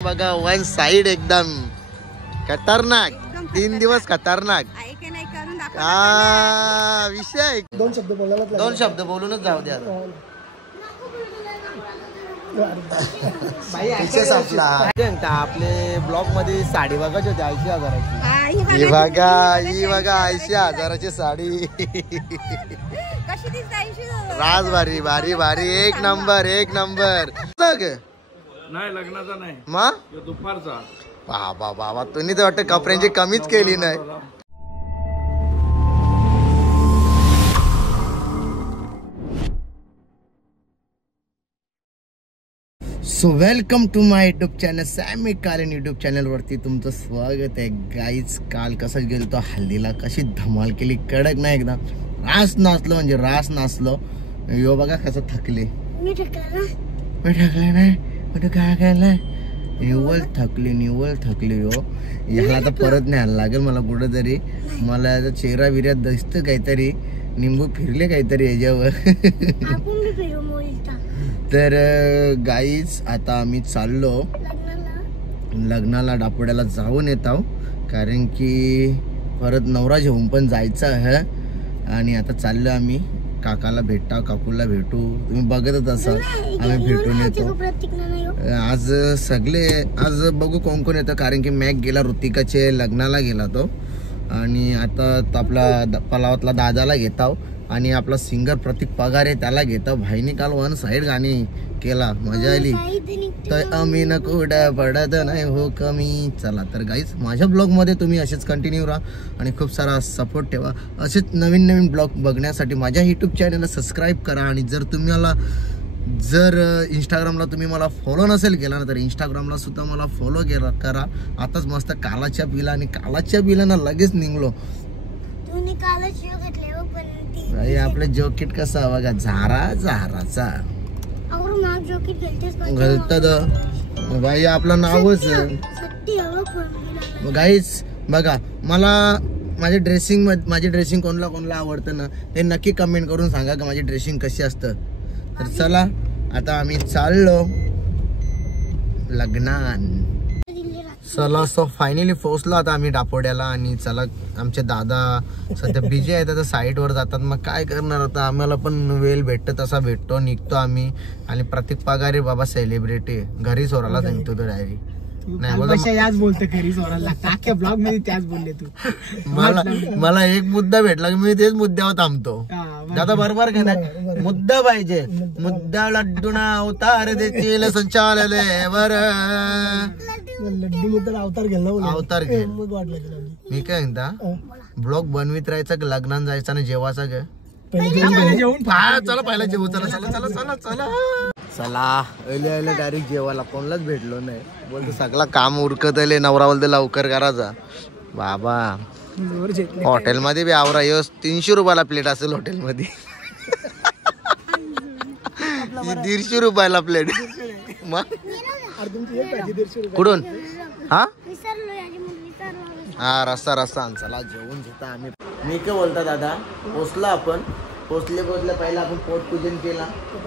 बघा one side एकदम खतरनाक. 3 दिवस खतरनाक. विषय दोन शब्द बोलूनच जाऊ द्या. आपले ब्लॉक मध्ये साडी बघायची होती 80,000ची. ही बघा 80,000ची साडी. राज भारी भारी भारी. एक नंबर एक नंबर. नाही लग्नाचा नाही मग दुपारचा. बाबा बाबा तुम्ही तर वाटतं कपड्यांची कमीच केली नाही. So welcome to my YouTube channel सॅमी कालन युट्यूब चॅनल वरती तुमचं स्वागत आहे. गाईज काल कसं गेलो तो हल्दीला, कशी धमाल केली कडक नाही एकदम. रास नाचलो म्हणजे रास नाचलो. यो बघा कसं थकले. मी थकले नाही काय केलंय. निव्वळ थकले हो. ह्याला आता परत न्यायला लागेल मला कुठं तरी. मला चेहरा बिऱ्यात दिसतं काहीतरी. निंबू फिरले काहीतरी याच्यावर. तर गाईज आता आम्ही चाललो लग्नाला. डापोड्याला जाऊन येत आहो कारण की परत नवरा घेऊन पण जायचं आहे. आणि आता चाललो आम्ही काकाला भेटा काकूला भेटू. तुम्ही बघतच असाल आम्ही भेटून येतो. आज बघू कोण कोण येतं कारण की मॅक गेला ऋतिकाचे लग्नाला गेला तो. आणि आता आपला पलावातला दादाला घेत आहो. आणि आपला सिंगर प्रतीक पगारे त्याला घेता. भाईने काल वन साइड गाणी केला, मजा आली. तर आम्ही न कुठं पडत नाही हो कमी. चला तर गाईज माझ्या ब्लॉग मध्ये तुम्ही असेच कंटिन्यू राहा आणि खूप सारा सपोर्ट ठेवा. असेच नवीन नवीन ब्लॉग बघण्यासाठी माझ्या युट्यूब चॅनलला सबस्क्राईब करा. आणि जर इंस्टाग्रामला तुम्ही मला फॉलो नसेल केला ना तर इंस्टाग्रामला सुद्धा मला फॉलो करा. आताच मस्त कालाच्या बिला आणि कालाच्या बिलानं लगेच निघलो. भाई आपलं जॉकेट कसा बघा झाराचा घालतात भाई. आपलं नावच गाईज बघा. मला माझी ड्रेसिंग कोणाला आवडतं ना ते नक्की कमेंट करून सांगा का माझी ड्रेसिंग कशी असतं. तर चला आता आम्ही चाललो लग्नान. चला सो फायनली पोहोचलो आता आम्ही डापोड्याला. आणि चला आमचे दादा सध्या बिझी आहेत आता साईटवर जातात. मग काय करणार आता आम्हाला पण वेळ भेटतो तसा भेटतो निघतो आम्ही. आणि प्रतीक पगारे बाबा सेलिब्रिटी घरी सोराला सांगतो तो डायरेक्ट. मला एक मुद्दा भेटला की मी तेच मुद्द्यावर थांबतो. दादा बरोबर का नाही. मुद्दा पाहिजे. मुद्दा लड्डूना अवतार देतील संचालनालयावर. अवतार घे. मी काय म्हणता ब्लॉग बनवीत राहायचं लग्नात जायचं ना जेवायचा ग. चला पहिला जेवू. चला डायरेक्ट जेवायला. कोणालाच भेटलो नाही. बोलतो सगळं काम उरकत आले. नवरा बोलतो लवकर करायचा. बाबा हॉटेलमध्ये बी आवरा 300 रुपयाला प्लेट असेल हॉटेलमध्ये. 150 रुपयाला प्लेट. मग कुठून हा रस्ता चला जेवून घेता आम्ही. मी काय बोलता दादा पोचला आपण. पोचले पहिला आपण पोटपूजन केला.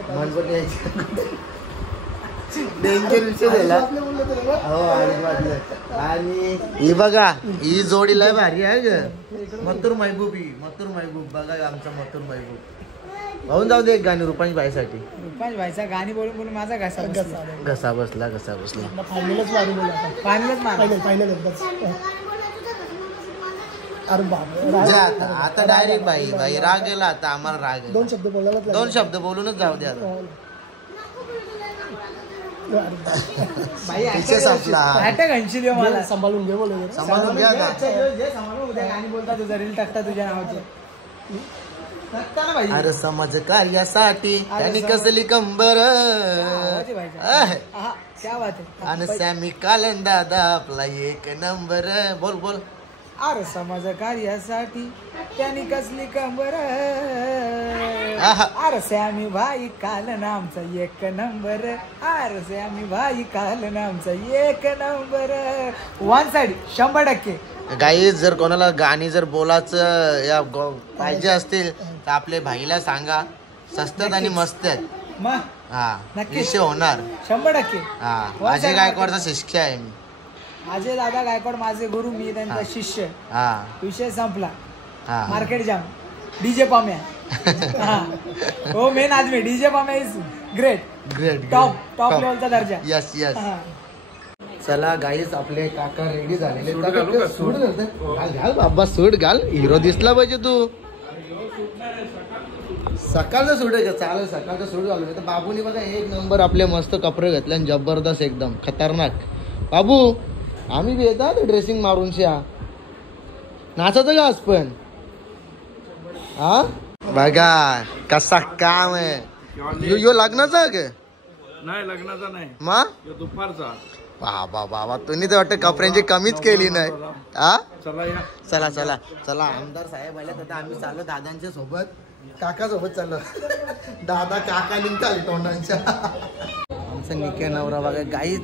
गणपती डेंजर विषय झाला हो. आणि ही बघा ही जोडी लय भारी आहे ग. मथुर महबूब बघा आमचा मथुर महबूब. होऊन जाऊ दे एक गाणी रुपांश बाईसाठी. रुपांश बाईचा गाणी बोलून माझा घसा बसला. आता डायरेक्ट बाई राग गेला. आता आम्हाला राग. दोन शब्द बोलूनच जाऊ द्या. सांभाळून घ्या. अरे समाज कार्यासाठी त्यांनी कसली कंबर. आणि सॅमी कालन दादा आपला एक नंबर. बोल. अरे समाज कार्यासाठी त्यांनी कसली कंबर. अरे सॅमी भाई कालन आमचा एक नंबर. अरे सॅमी भाई कालन आमचा एक नंबर. One side 100%. गाईज जर कोणाला गाणी जर बोलायचं या पाहिजे असतील तर आपले भाईला सांगा. स्वस्तात आणि मस्त आहेत. हा नक्की. विषय होणार 100%. हा अजय गायकवाडचा शिष्य आहे मी. अजय दादा गायकवाड माझे गुरु, मी त्यांचा शिष्य. हा विषय संपला. हा मार्केट जाम. डीजे पाम्या. हो मेन आदमी DJ Pamya is great. Great top लेवलचा दर्जा. Yes yes. चला गाईस आपले काका रेडी झालेले. सूट घाल घाल बाबा, सूट घाल. हिरो दिसला पाहिजे तू. सकाळचं सूट आहे का? चालेल सकाळचं सूट घालू. तर बाबूनी बघा एक नंबर आपले मस्त कपडे घेतले आणि जबरदस्त एकदम खतरनाक. बाबू आम्ही बी येतात ड्रेसिंग मारून शा नाचायचं का आज पण? हा बघा कसा काम आहे. यो लग्नाचा का? नाही लग्नाचा नाही, मा दुपारचा. बाबा बाबा तुम्ही तर वाटतं कपड्यांची कमीच केली नाही. हा चला या. चला चला चला. आमदार साहेब आले तर आम्ही चाललो दादांच्या सोबत, काका सोबत चाललो. दादा काका निघताल तोंडांच्या. आमचा निके नवरा बघा गाई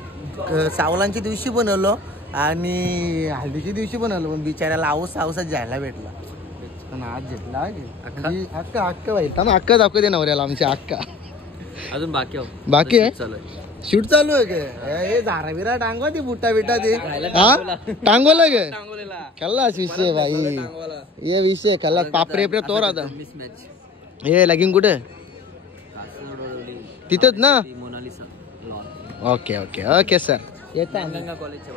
सावलांच्या दिवशी बनवलो आणि हळदीच्या दिवशी बनवलो, पण बिचाऱ्याला आऊसाच जायला भेटला. पण आज घेतला अक्का अक्का व्हायला ना. अक्का दाखव दे नवऱ्याला आमच्या. अक्का अजून बाकी आहे. शूट चालू आहे का? हे झारा बिरा टांगवा ती बुटा बिटा ते. हा टांगवला गे कल्लाच विषय भाई. ये विषय कल्ला पापरे प्रे तोर आता. हे लगीन कुठे? तिथंच ना. Okay okay okay sir. येतो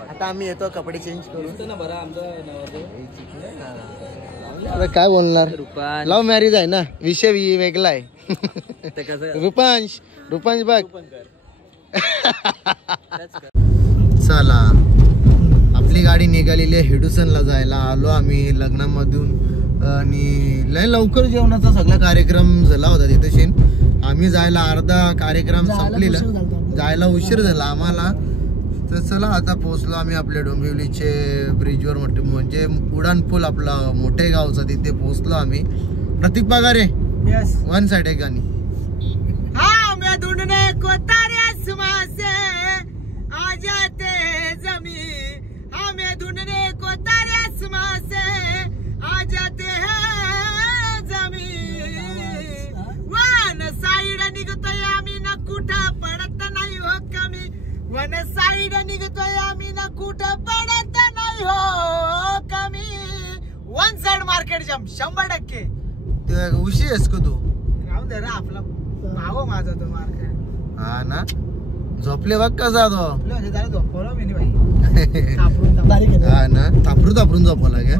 आता आम्ही येतो कपडे चेंज करून. आता काय बोलणार, लव्ह मॅरेज आहे ना, विषय वेगळा आहे. रुपांश बघ. चला आपली गाडी निघालेली आहे हेडुसनला जायला. आलो आम्ही लग्नामधून आणि लय लवकर जेवणाचा सगळा कार्यक्रम झाला होता तिथे. आम्ही जायला अर्धा कार्यक्रम संपलेला, जायला उशीर झाला आम्हाला. तर चला आता पोहोचलो आम्ही आपल्या डोंबिवलीचे ब्रिजवर, म्हणजे उडान पूल आपला मोठे गावचा, तिथे पोहोचलो आम्ही. प्रतीक पगारे वन साइड आहे गाणी. हाँ मैं ढूंढने को तारे आसमां से आ जाते जमी. हाँ मैं ढूंढने को तारे आसमां से आ जाते हैं जमी. वन साइड निघतोय आम्ही ना कुठं पडत नाही हो कमी. वन साइड निघतोय आम्ही ना कुठं पडत नाही हो कमी. वन साइड मार्केट जाम 100%. उशी आहेस का तू? राहून दे रे आपला भाव माझा तो मार्केट. हा ना. झोपले बघ कसा तो. झोपवलं मी भाई. हा ना. थापरून झोपवला का?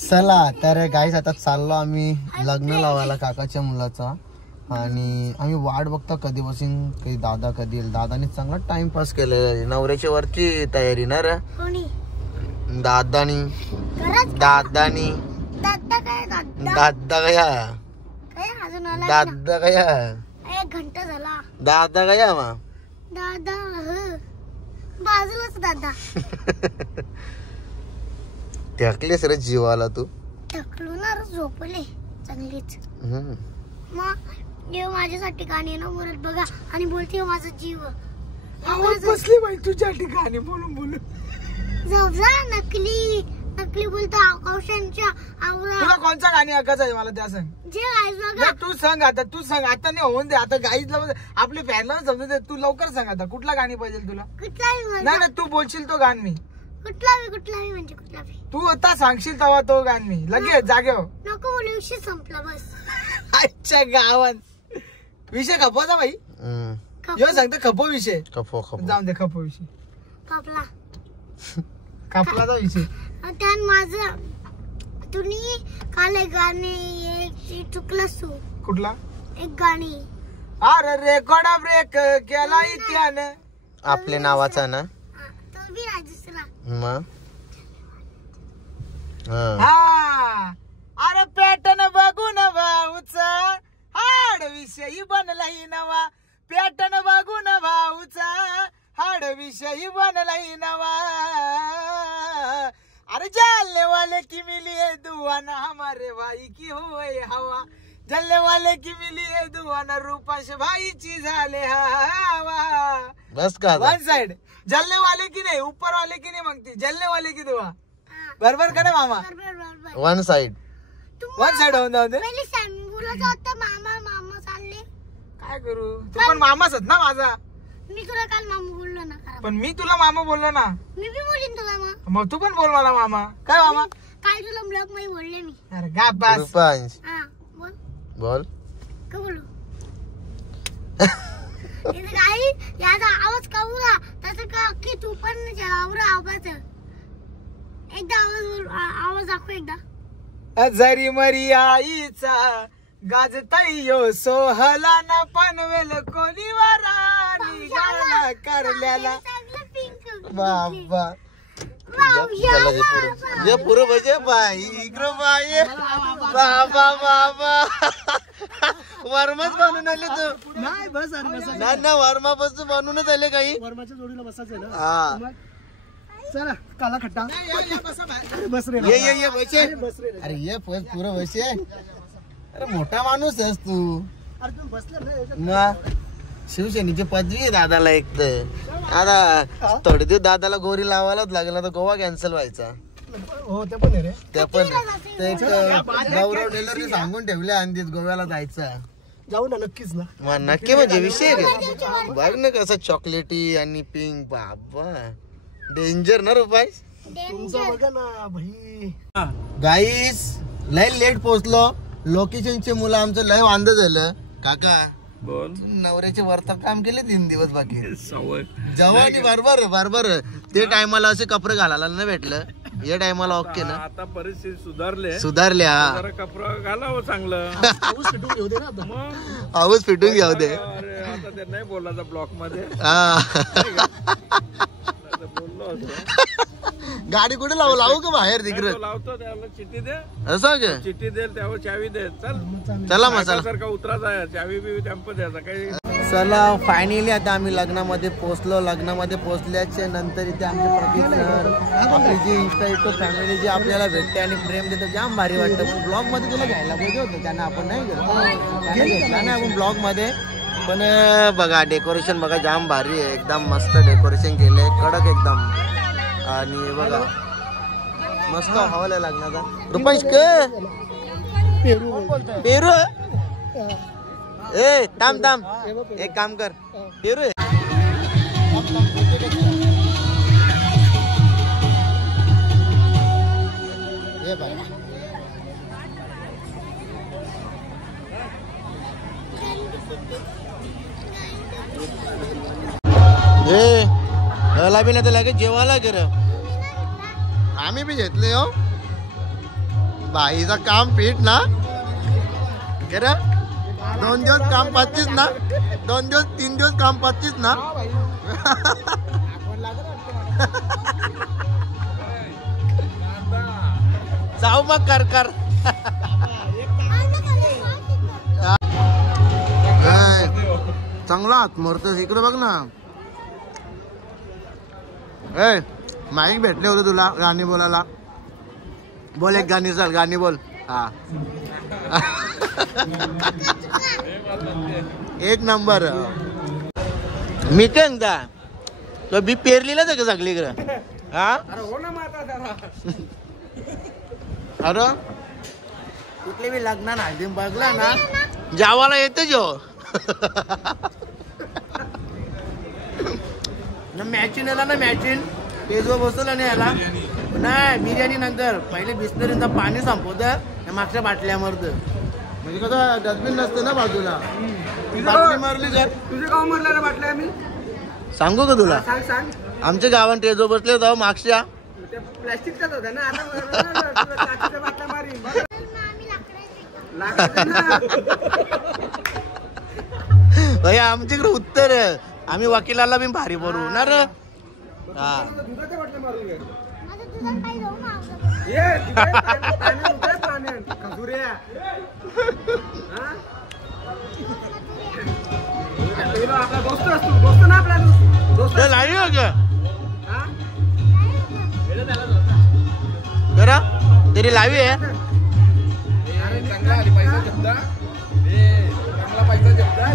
चला तर गाईस आता चाललो आम्ही लग्न लावायला काकाच्या मुलाचा. आणि आम्ही वाट बघता कधीपासून काही दादा कधी येईल. दादाने चांगला टाइमपास केलेला आहे. नवऱ्याच्या वरची तयारी ना रे दादानी. दादा गया 1 घंटा झाला. दादा गया मा दादा बाजूलाच दादा. टाकलेस रे जीवाला तू. ढकलून झोपले चांगलीच. मग देव माझ्यासाठी गाणी ना बोलत बघा आणि बोलते माझा जीव. आवाज बसली बाई तुझ्या ठिकाणी बोलून झोप जा. नकली बोलतो आकाशांच्या आवरा. तुला कोणचा गाणी ऐकायचं आहे मला त्या सांग. जे गाईज बघा तू सांग आता नाही होऊन दे. आता गाईजला आपले फॅनला समजू दे. तू लवकर सांग आता कुठला गाणी पाहिजे तुला. कुठलाही नाही तू बोलशील तो गाण मी. कुठलाही म्हणजे कुठलाही. तू आता सांगशील तेव्हा तो गाण मी लगेच जागेवर. नको बोलू विषय संपला बस. अच्छा गावात विषय खपवता बाई. यो सांगतो खपो विषय. जाऊन दे खपो विषय. कापलाचा विषय. त्यान माझं तुम्ही काल एक गाणे चुकलास तू. कुठला एक गाणी. अरे रेकॉर्ड ब्रेक केला त्यानं आपल्या नावाचा ना. तो बी दुसरा. मग हा. अरे पॅटर्न बघून भाऊचा हाड विषयी बनलाही नवा. पॅटर्न बघून भाऊचा हाड विषयी बनलाही नवा. अरे जलने वाले की मिली है दुआ ना हमारे भाई की होए हवा. जलने वाले की मिली है दुआ ना रूपांश भाईची झाले हवा. बस का वन साइड. जलने वाले की नाही ऊपर वाले की नाही मागती. जलने वाले की दुआ. बरोबर का ना मामा. One side. वन साइड होऊन जाऊ दे. पहिले बोलत होता मामा चालले. काय करू तू पण मामाच ना माझा. मी तुला काल मामा बोललो ना खरा. पण मी तुला मामा बोललो ना. मी बी बोलीन तुला मग. मग तू पण बोल मला मामा. काय मामा? काल तुला ब्लॉग मध्ये बोलले मी. अरे गा बस. रुपांश हा बोल. बोल. का बोलू? इथे काही याचा आवाज कवरा तसं का की तू पण आवरा आवाज. एकदा आवाज दाखव एकदा. जरी मरी आईचा गाजतयो सोहला न पनवेल कोणी वारानी गाला करल्याला. बाबा जे पुरं म्हणजे बाई इकडं बाई बाबा बाबा वर्माच बनून आले तू. नाही बस नाही ना वर्मा पासून बनवूनच आले काही. वर्माच्या जोडीला बसायचं ना. हा चला काला खट्टा बस रे. ये बसे. अरे ये पुरं बसे. अरे मोठा माणूस आहेस तू. अरे तुम्ही बसले ना शिवसेनेची पदवी आहे दादाला. एक तर आता थोडे दिवस दादाला गोरी लावायलाच लागला तर गोवा कॅन्सल व्हायचा. हो ते पण आहे रे. ते पण ते एक गौरव टेलरने सांगून ठेवले आणि गोव्याला जायचं. जाऊ ना नक्कीच ना. मग नक्की म्हणजे विषय का बघ ना कसं चॉकलेटी आणि पिंक. बाबा डेंजर ना रुपाय. तुमचं बघा ना भाई. गाईस लय लेट पोहोचलो. लोकेशनचे मुलं आमचं लय वांद झालं. काका बोल. नवऱ्याचे वर्त काम केले 3 दिवस बाकी. सवय जवानी बरोबर ते टायमाला असे कपडे घालायला नाही भेटलं. या टायमाला ओके ना. आता परिस्थिती सुधारल्या सुधारल्या. कपडं घालावं चांगलं. पाऊस पेटून घेऊ दे ना आता. मग आवाज फिटून घ्याव दे. अरे आता ते नाही बोलायचं ब्लॉक मध्ये. बोललो होतो. गाडी कुठे लावू का बाहेर तिकडे लावतो त्याला चिठ्ठी दे. असं का? चिठ्ठी दे त्यावर चावी दे. चला मसाला सारखा उतरा जाय. चावी बिवी टेम्पो द्यायचा काही. चला फायनली आता आम्ही लग्नामध्ये पोहोचलो. लग्नामध्ये पोहोचल्याच्या नंतर इथे आमचे प्रदीप सर आपली जी इंस्टा युट्यूब फॅमिली जी आपल्याला भेटते आणि प्रेम देतं जाम भारी वाटतं. पण ब्लॉग मध्ये तुला घ्यायला पाहिजे होतं. त्यांना आपण नाही घेतलं. घेतला ना आपण ब्लॉग मध्ये. पण बघा डेकोरेशन बघा जाम भारी आहे. एकदम मस्त डेकोरेशन केलंय कडक एकदम. आणि बघा मस्त हवाला लग्नाचा. रुपांश पेरू ए थांब एक काम कर. पेरू ला बी नाही तर लगेच जेवायला गर. आम्ही बी घेतले हो. बाईचा काम पीठ ना गर. 2 दिवस काम 25 ना. 2 दिवस 3 दिवस काम 25 ना. जाऊ मग कर. चांगला हात मरतोस. इकडे बघ ना. माईक भेटले होते तुला गाणी बोलायला. बोल एक गाणी. चल गाणी बोल. हा एक नंबर. मी काय तो बी पेरलीलाच आहे का सगळी इकडं. हा अरे कुठले बी लग्न नाही बघला ना जावाला येते जो. मॅचिन याला ना मॅचिन पेजवर बसवलं नाही याला. नाही बिर्याणी नंतर पहिले बिस्लरीचा पाणी संपवतं मागच्या बाटल्या मारत. म्हणजे कसं डस्टबिन नसतं ना बाजूला. बाटली मारली जर तुझे गाव मरला ना बाटल्या. मी सांगू का तुला. सांग. आमच्या गावात टेजवर बसले होते मागच्या. प्लॅस्टिकचाच होता ना. बाटल्या मारी भैया आमच्याकडे उत्तर. आम्ही वकिलाला बी भारी भरू ना रे. हा करा तरी लावी आहे.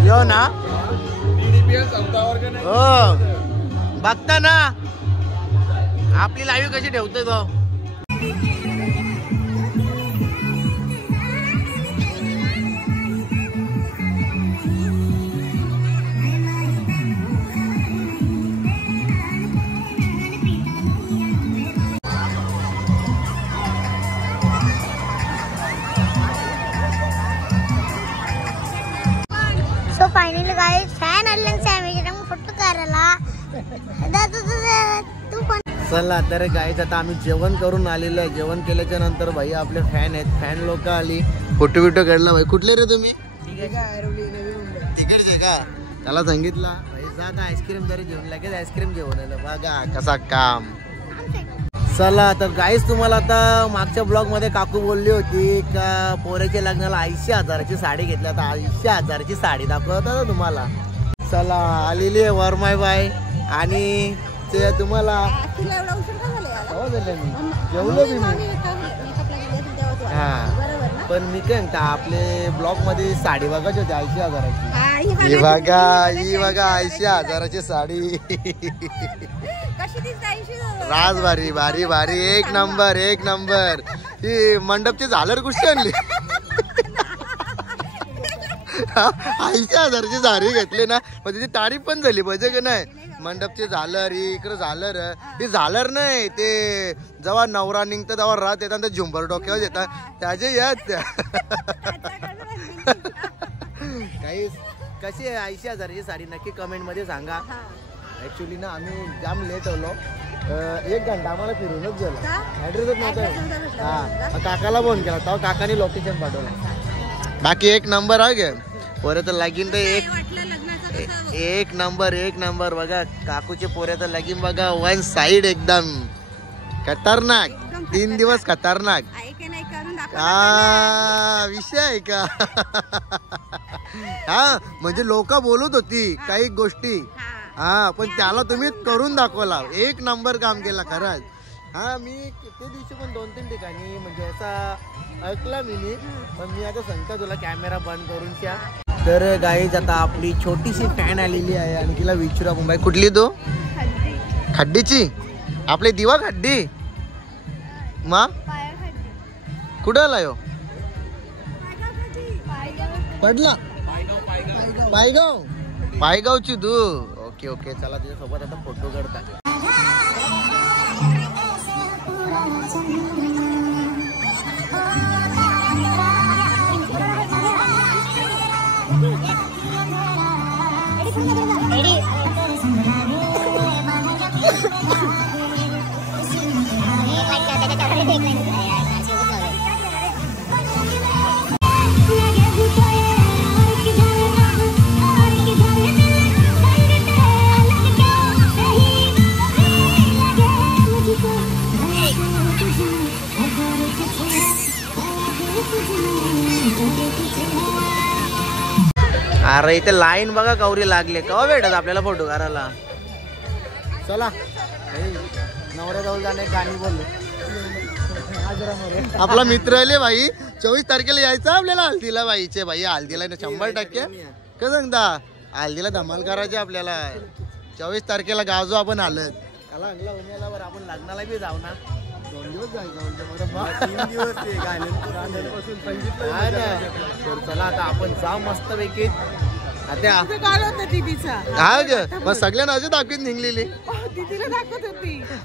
यो ना हो बघता ना आपली लाईव्ह कशी ठेवतोय तो. तू पण चला तर गाईज आता आम्ही जेवण करून आलेलो आहे. जेवण केल्याच्या नंतर भाई आपले फॅन आहेत, फॅन लोक आली, फोटो बिटो काढला. भाई कुठले रे तुम्ही? तिकडचे का? त्याला सांगितला भाई जा का आईस्क्रीम जरी घेऊन लगेच आईस्क्रीम घेऊन आलं. बघा कसा काम. चला तर गाईज तुम्हाला आता मागच्या ब्लॉग मध्ये काकू बोलली होती का पोऱ्याच्या लग्नाला 80,000ची साडी घेतली. आता 80,000ची साडी दाखवत होता तुम्हाला. चला आलेली आहे वरमाय बाय आणि ते तुम्हाला जेवलो मी. हा पण मी काय म्हणता आपले ब्लॉग मध्ये साडी बघायची होती 80,000ची. ही बघा 80,000ची साडी. राज भारी भारी भारी एक नंबर एक नंबर. ही मंडपची झालर कुठे आणली? 80,000ची साडी घेतली ना मग त्याची तारीफ पण झाली पाहिजे का नाही. मंडपची झालर ही इकडे झालर ही झालर नाही ते जेव्हा नवरा निघतं तेव्हा रात येतात ते झुंबर डोक्यावर येतात त्याचे यात काही. कशी आहे 80,000ची साडी नक्की कमेंट मध्ये सांगा. ऍक्च्युली ना आम्ही जाम लेट होलो. 1 घंटा आम्हाला फिरूनच गेलो. ऍड्रेसच नव्हतं. हा काकाला फोन केला तेव्हा काकाने लोकेशन पाठवलं. बाकी एक नंबर आहे गे परत लगीन तर एक नंबर. बघा काकूचे पोऱ्याचं लगीन बघा वन साइड एकदम खतरनाक. 3 दिवस खतरनाक. विषय आहे का? हा म्हणजे लोक बोलत होती काही गोष्टी. हा पण त्याला तुम्ही करून दाखवला. एक नंबर काम केला खरंच. हा मी ते दिवशी पण 2-3 ठिकाणी म्हणजे असा ऐकला मी पण मी आता सांगता तुला कॅमेरा बंद करून त्या. तर गाईज आता आपली छोटीशी फॅन आलेली आहे आणि तिला विचारू आपण बाई कुठली तो खड्डीची आपले दिवा खड्डी मा कुठं आला यो पडला पायगावची तू. ओके ओके चला तुझ्यासोबत आता फोटो काढता. अरे इथे लाईन बघा गौरी लागले. केव्हा भेटत आपल्याला फोटो काढायला. चला नवऱ्याजवळ जाणे गाणी बोलले. आपला मित्र आले भाई 24 तारखेला यायचं आपल्याला हल्दीला. बाईचे भाई हल्दीला 100% काय सांगता हल्दीला धमाल करायचे आपल्याला. 24 तारखेला गावजो आपण हलत त्याला अंगला उन्याला वर आपण लग्नाला बी जाऊ ना. 2 दिवस जायचं 3 दिवस तर चला आता आपण जाऊ मस्त पैकी. मग सगळ्यांना अजून दाखवीत निघलेली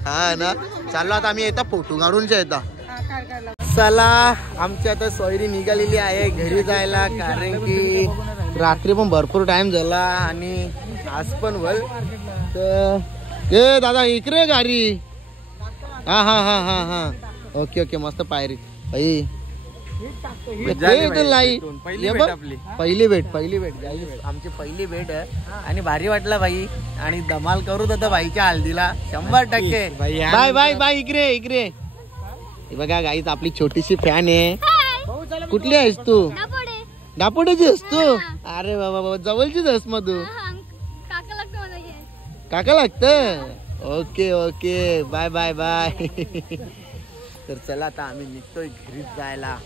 हा ना. चाललो आता आम्ही येता फोटो काढून येता. चला आमची आता सोयरी निघालेली आहे घरी जायला कारण की रात्री पण भरपूर टाइम झाला आणि आज पण बोल तर ए दादा इकडे गाडी. हा हा हा हा हा ओके ओके मस्त पायरी भाई. पहिली भेट आमची पहिली भेट आहे आणि भारी वाटला भाई आणि धमाल करू होता भाईच्या हल्दीला 100%. बाय बाय बाय इकडे बघा गाईच आपली छोटीशी फॅन आहे. कुठली आहेस तू? दापोड्याची आहेस तू? अरे बाबा जवळचीच आहेस मग तू. काका लागत. Okay okay bye bye bye. तर चला आता आम्ही निघतोय घरी जायला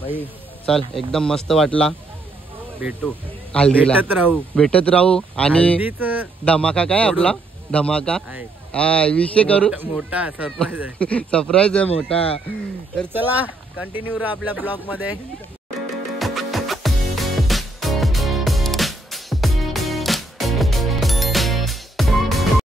भाई. चल एकदम मस्त वाटला. भेटू हल्दीला भेटत राहू आणि धमाका काय आपला धमाका विषय करू. मोठा सरप्राईज आहे मोठा. तर चला कंटिन्यू राहा आपल्या ब्लॉग मध्ये.